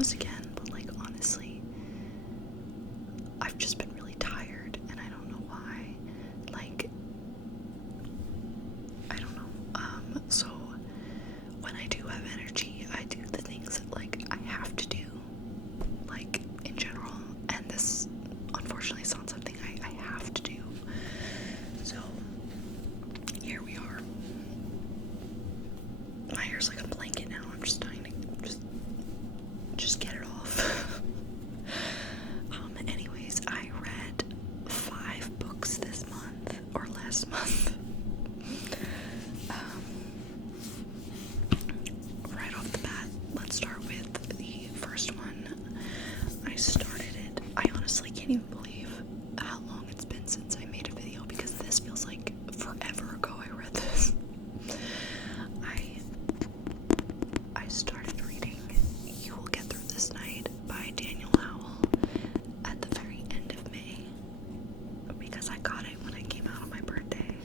videos again, but like honestly, I've just been really tired and I don't know why. Like, I don't know. So when I do have energy, I do the things that like I have to do, like in general, and this unfortunately is not something I have to do. So here we are. My hair's like a blanket now. I'm just trying to just get it off. Anyways, I read 5 books this month, or last month. Right off the bat, let's start with the first one. I started it. I honestly can't even believe how long it's been since I made a video, because this feels like forever ago I read this. I started reading You Will Get Through This Night by Daniel Howell at the very end of May, because I got it when it came out on my birthday.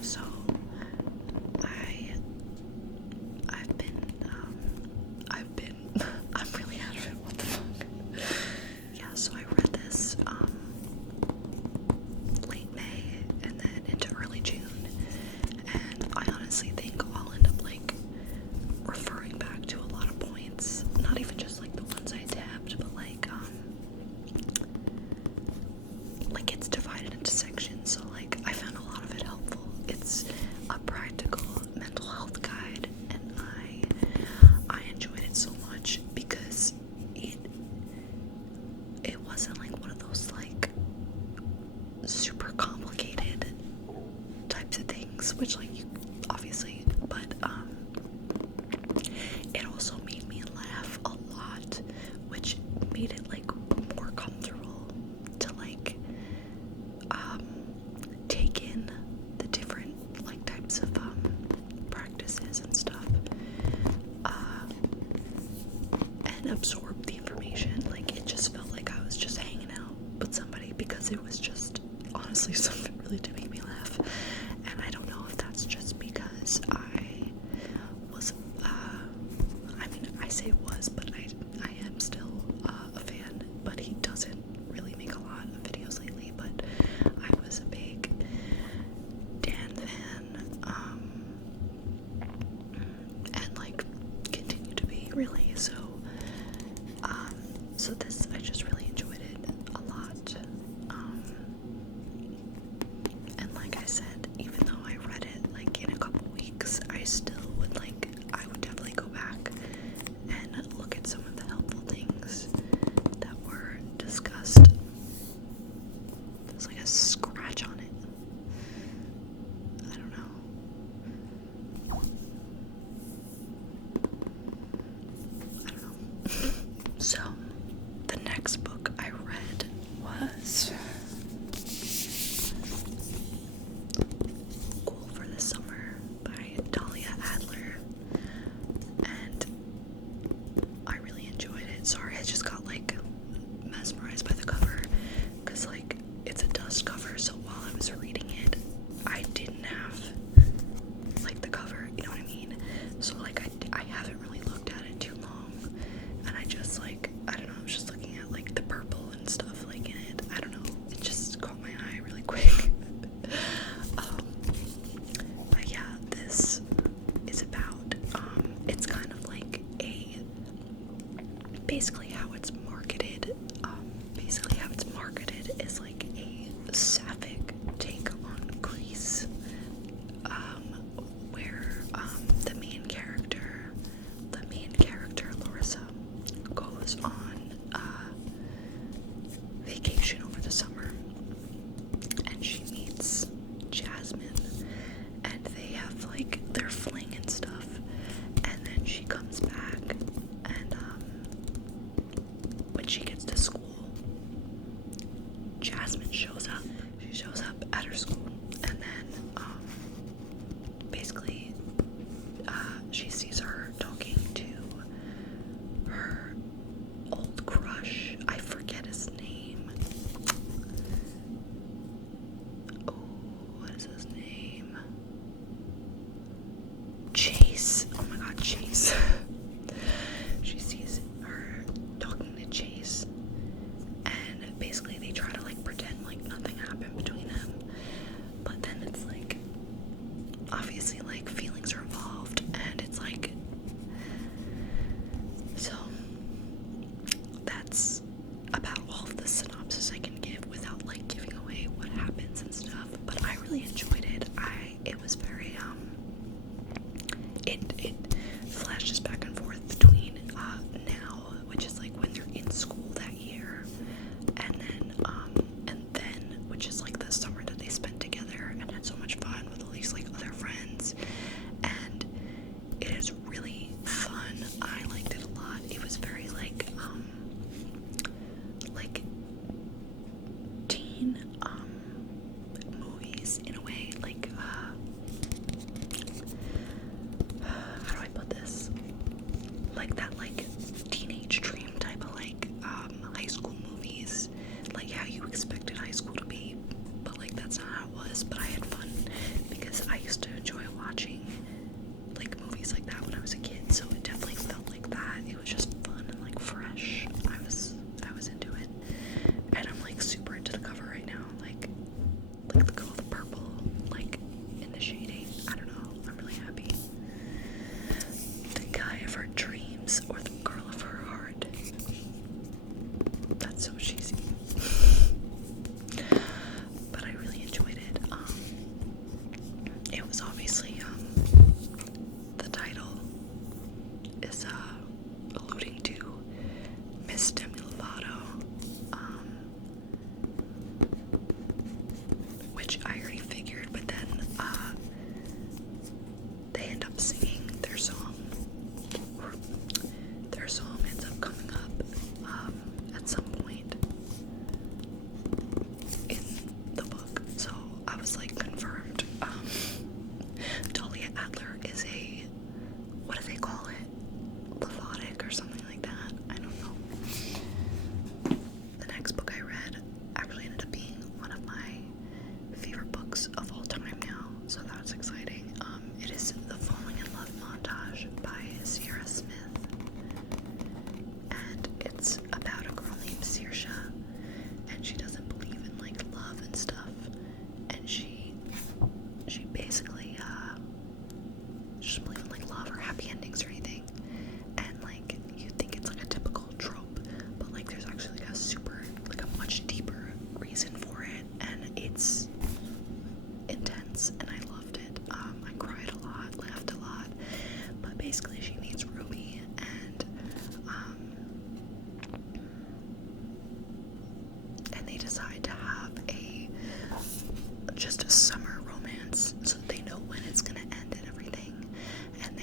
So I'm really out of it, what the fuck. Yeah, so I read this, late May and then into early June, and I honestly think I'll end up, like, referring back to a lot of points, not even just, like, the ones I tabbed, but, like it's divided into sections, so, like, I found a lot of it helpful. It's a practical mental health guide, and I enjoyed it so much because it wasn't like one of those like super complicated types of things, which like you obviously, but it also made me laugh a lot, which made it like more comfortable to like take in the different like types of practices and stuff, and absorb the information. Like, it just felt like I was just hanging out with somebody, because it was just honestly something really to make me laugh. And I don't know if that's just because I was I mean, I say was, but I am still a fan, but he doesn't really make a lot of videos lately. But I was a big Dan fan, and like continue to be, really. So this, I just really enjoyed it a lot. And like I said, even though I read it like in a couple weeks, I would definitely go back and look at some of the helpful things that were discussed. There's like a scratch on it. I don't know. So, the next book I read was Cool for the Summer by Dahlia Adler, and I really enjoyed it. Sorry, I just got like mesmerized by the cover, because like it's a dust cover, so while I was reading it, I didn't have like the cover, you know what I mean? So like I haven't really looked at it too long, and I just like, I don't know, I was just looking at like the purple and stuff like in it. I don't know, it just caught my eye really quick. But yeah, this is about it's kind of like basically how it's marketed. Basically how it's marketed is like a sapphic take on Greece, where the main character Larissa goes on vacation over the summer, and she meets Jasmine, and they have like their fling and stuff, and then she comes back, and when she gets to school, Jasmine shows up. She shows up at her school, and then basically she sees her talking to her old crush. I forget his name. Oh, what is his name? Chase. Oh my god, Chase. used to enjoy watching like movies like that when I was a kid, so it definitely felt like that. It was just fun and like fresh. I was into it, and I'm like super into the cover right now. Like the girl with the purple, like in the shading. I don't know. I'm really happy. The guy of her dreams, or the girl of her heart. That's so cheesy. But I really enjoyed it. It was obviously the title is alluding to Miss Demi Lovato, which I already figured, but then they end up singing their song, or their song ends up coming up at some point in the book, so I was like confirmed. Dahlia Adler is a, what do they call it? Levotic or something like that. I don't know. The next book I read actually ended up being one of my favorite books of all time now, so that's exciting. It is The Falling in Love Montage by Sierra Smith, and it's about a girl named Saoirse, and she doesn't believe in like love and stuff, and she basically she doesn't believe in like love or happy endings or anything, and like you think it's like a typical trope, but like there's actually like a super, like a much deeper reason for it, and it's intense, and I loved it. I cried a lot, laughed a lot, but basically she meets Ruby, and they decide to have just a summer romance, so they know when it's gonna end and everything, and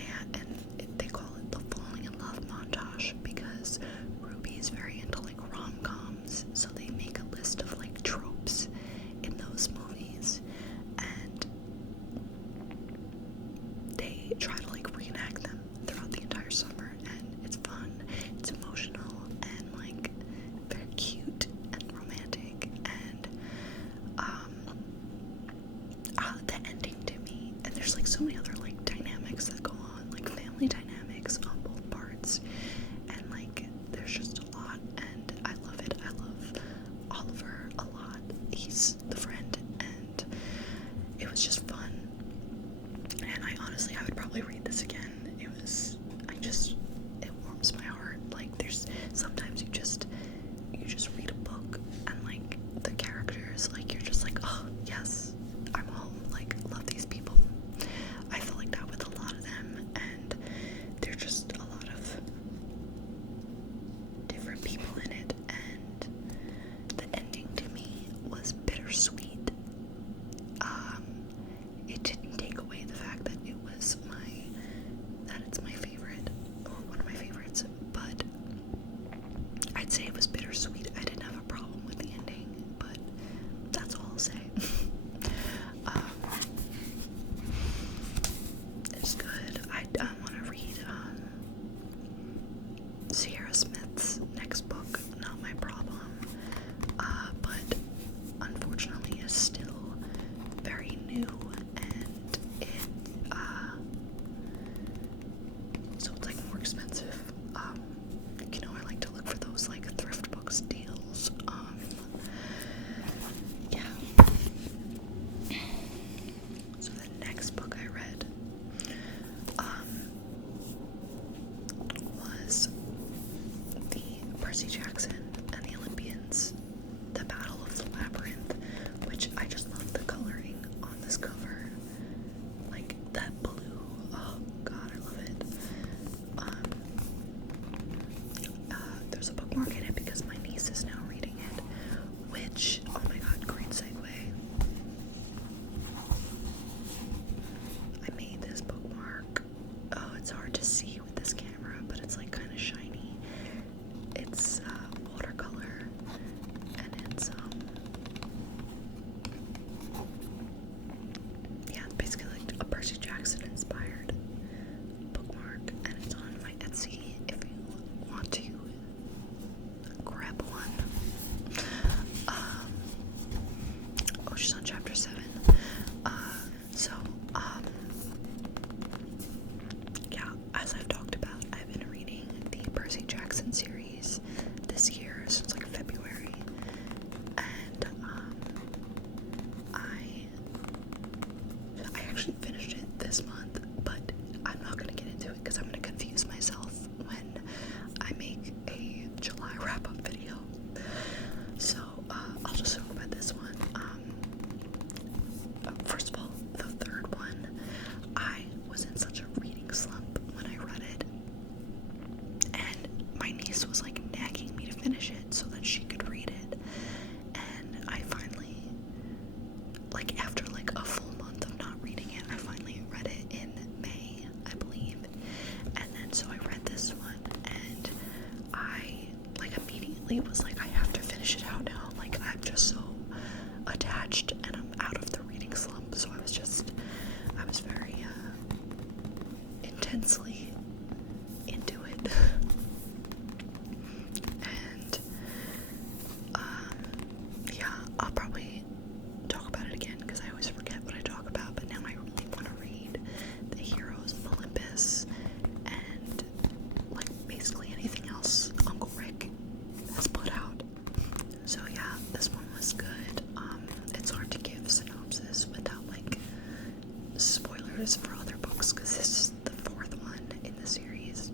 they call it the Falling in Love Montage because Ruby is very into like rom-coms, so they make a list of like tropes in those movies, and they try to like reenact them throughout the entire summer, and it's fun, it's emotional, and like very cute and romantic, and the ending to me, and there's like so many other like dynamics that go on, like family dynamics on both parts, and like there's just a lot, and I love it. I love Oliver a lot. He's the friend, and it was just fun, and I would probably read this again. It warms my heart. Like there's sometimes you just read a book, and like the characters, like you're just like, oh yes, I'm home, like love these people. I feel like that with a lot of them, and they're just a lot of different people in it, and the ending to me was bittersweet. It didn't take away the fact that it's my favorite, or one of my favorites, but I'd say it was bittersweet. I didn't have a problem with the ending, but that's all I'll say. It's good. I want to read Sierra Smith's next book, Not My Problem, but unfortunately is still very new, and so it's like more expensive. I like to look for those like thrift books deals. Yeah. So the next book I read was the Percy Jackson and the Olympians, The Battle of the Labyrinth, which I just love the coloring on this cover. Like that blue. Oh god, I love it. There's a bookmark in it because my niece is now reading it, which, oh my god, great segue. I made this bookmark. Oh, it's hard to see with this camera, but it's like kind of shiny. It's watercolor, and it's it's basically like a Percy Jackson inspired bookmark, and it's on my Etsy if you want to grab one. Oh, she's on chapter 7. So like after like a full month of not reading it, I finally read it in May, I believe. And then so I read this one, and I like immediately was like, I have to finish it out now. Like, I'm just so attached, and I'm out of the reading slump. So I was very intensely into it. And yeah, I'll probably talk about it again because I always forget what I talk about, but now I really want to read The Heroes of Olympus and like basically anything else Uncle Rick has put out. So yeah, this one was good. It's hard to give synopsis without like spoilers for other books because this is the fourth one in the series,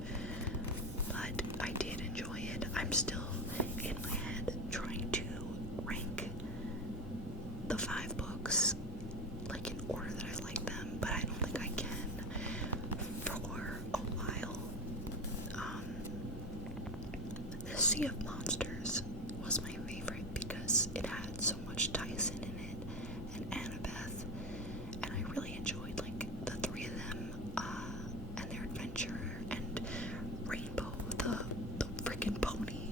but I did enjoy it. I'm still in my head trying to rank the 5 books like in order that I like them, but I don't think I can for a while. The Sea of Monsters was my favorite because it had so much Tyson in it and Annabeth, and I really enjoyed like the 3 of them and their adventure, and Rainbow, the freaking pony,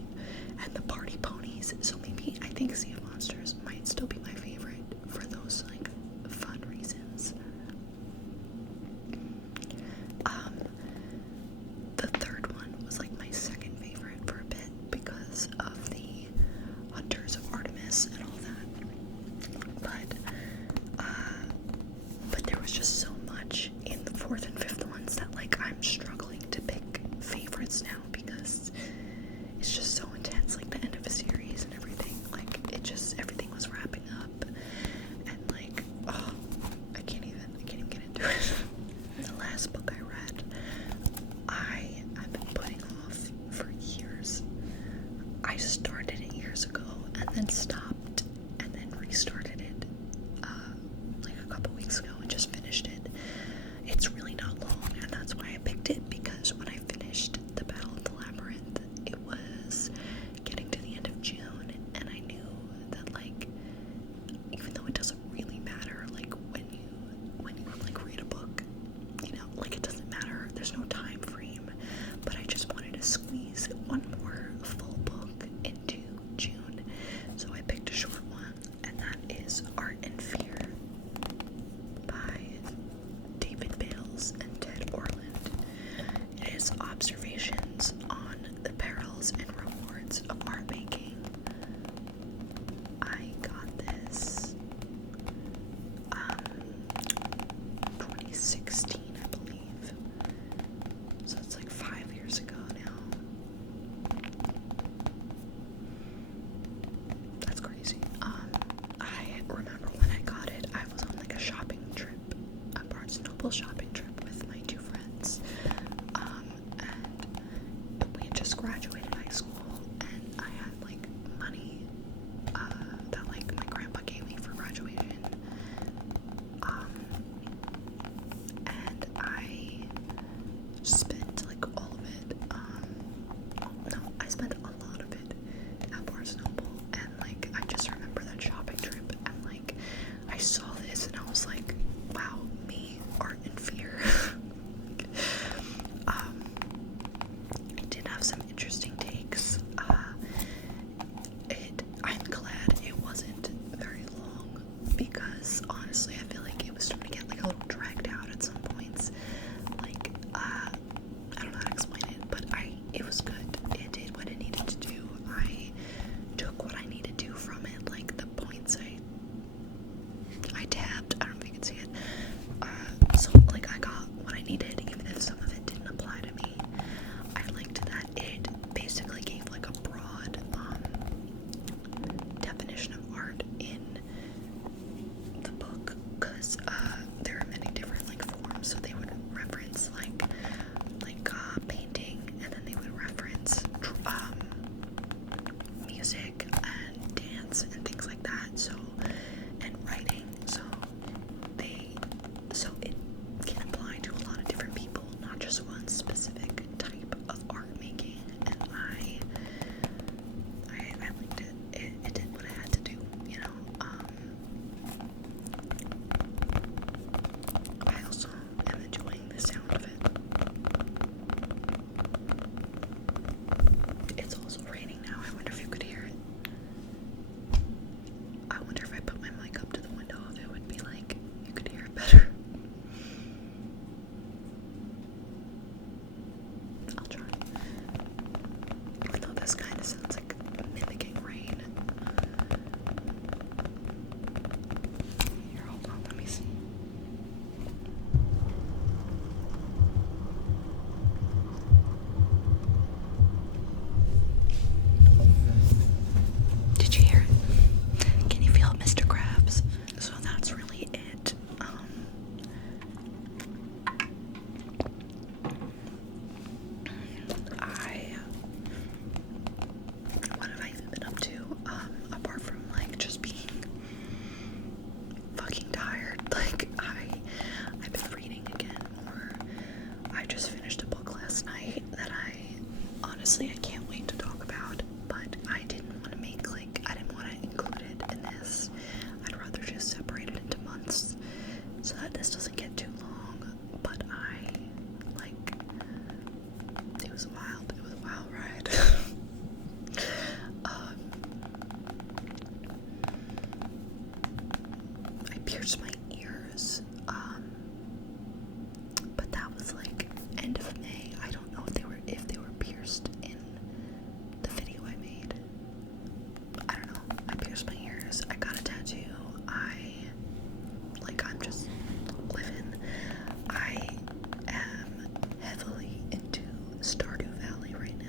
and the party ponies. So maybe I think Sea of Monsters might still be my favorite for those like fun reasons. The third one was like my second favorite for a bit because of the Hunters of Artemis and all that. But there was just so much in the 4th and 5th ones that like I'm struggling to pick favorites now because it's just so intense, like the end of a series and everything. Like everything was wrapping up, and like, oh, I can't even get into it. The last book I read, I have been putting off for years. I started it years ago and then stopped and then restarted it like a couple weeks ago and just finished it. It's really not long, and that's why I picked it, because when I finished The Battle of the Labyrinth, it was getting to the end of June, and I knew that like, even though it doesn't really matter, like when you like read a book, you know, like it doesn't matter, there's no time frame, but I just wanted to squeeze one more full book into June, so I picked a short one, and that is Art and Fear by David Bales and Ted Orland. It is observations on the perils and rewards of art making. I got this 2016, I believe. So it's like 5 years ago now. That's crazy. I remember when I got it, I was on like a shopping trip, a Barnes & Noble shopping trip with my 2 friends. And we had just graduated high school, and I had like money that like my grandpa gave me for graduation. And I spent like all of it. No, I spent a lot of it at Barnes & Noble, and like I just remember that shopping trip, and like I saw this and I was like, wow, me, Art and Fear. It did have some interesting takes. I'm glad it wasn't very long, because honestly I feel like it was starting to get like a little dragged out at some points. Like, I don't know how to explain it, but it was good. It did what it needed to do. I took what I needed to from it, like the points I tabbed. I don't know if you can see it. So like I got what I needed, even if some of it didn't apply to me. I liked that it basically gave like a broad definition of art in the book, because pierced my ears, but that was like end of May. I don't know if they were pierced in the video I made. I don't know. I pierced my ears. I got a tattoo. I'm just living. I am heavily into Stardew Valley right now.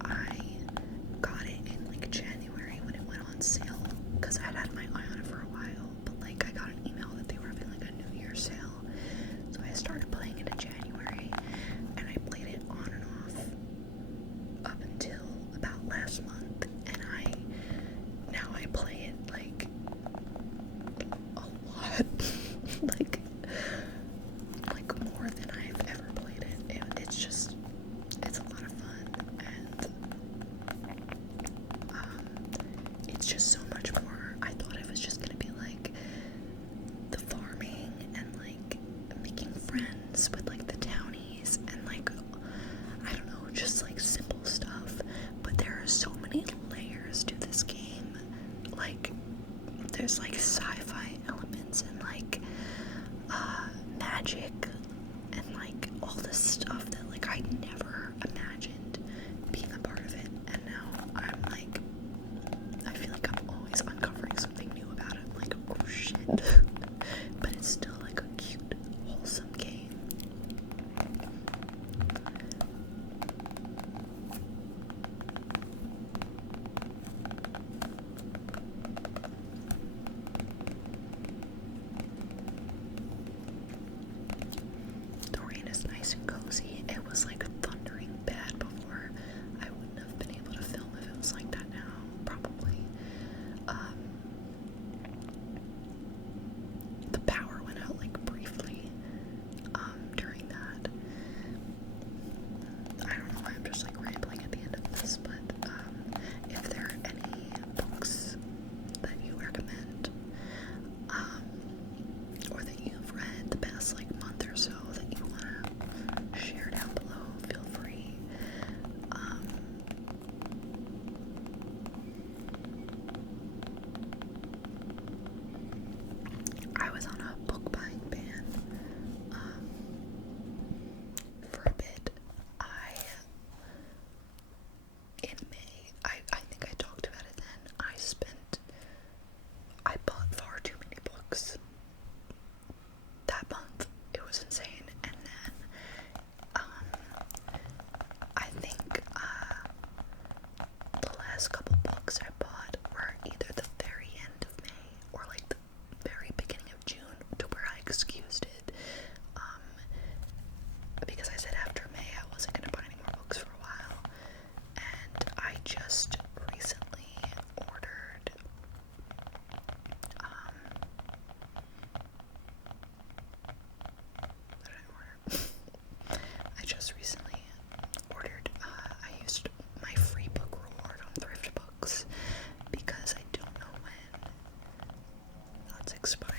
I got it in like January when it went on sale because I'd had my eye on it for a while, but like I got an email that they were having like a New Year's sale, so I started playing it in January, and I played it on and off up until about last month, and now I play it like a lot, like more than I've ever played it. It's a lot of fun, and it's just so much more. I thought it was just gonna be like the farming and like making friends with like the townies and like, I don't know, just like simple stuff, but there are so many layers to this game. Like there's like sci-fi elements and like magic and like all this stuff that like I never imagined being a part of it, and now I'm like, I feel like I'm always uncovering something new about it. I'm like, oh shit. But it's still like a cute, wholesome game. The rain is nice and cozy. It was like thundering bad before. I wouldn't have been able to film if it was like that now, probably. The power went out like briefly during that. I don't know why I'm just like rambling at the end of this, but if there are any books that you recommend, or that you've read the past like month or so that you want to share down below, feel free. I was on a book buying ban for a bit. In May, I think I talked about it then, I bought far too many books that month. It was insane. And then I think the last couple books I bought were either the very end of May or like the very beginning of June, to where I excused it, because I said after May I wasn't going to buy any more books for a while. And I just recently ordered what did I order? I just recently ordered, I used my free book reward on Thrift Books because I don't know when that's expiring.